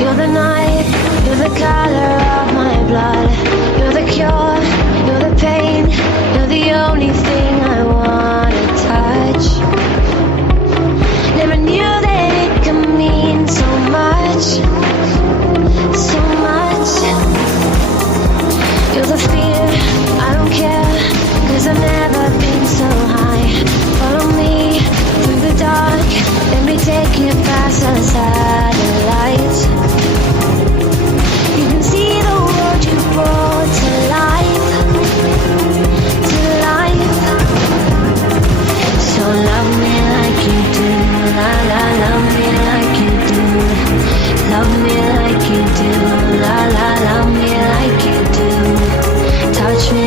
You're the night, you're the color of my blood. You're the cure, you're the pain. You're the only thing I wanna touch. Never knew that it could mean so much, so much. You're the fear, I don't care, 'cause I've never been so high. Follow me through the dark, let me take you past the satellites. You can see the world you brought to life, to life. So love me like you do, la la, love me like you do. Love me like you do, la la, love me like you do. Touch me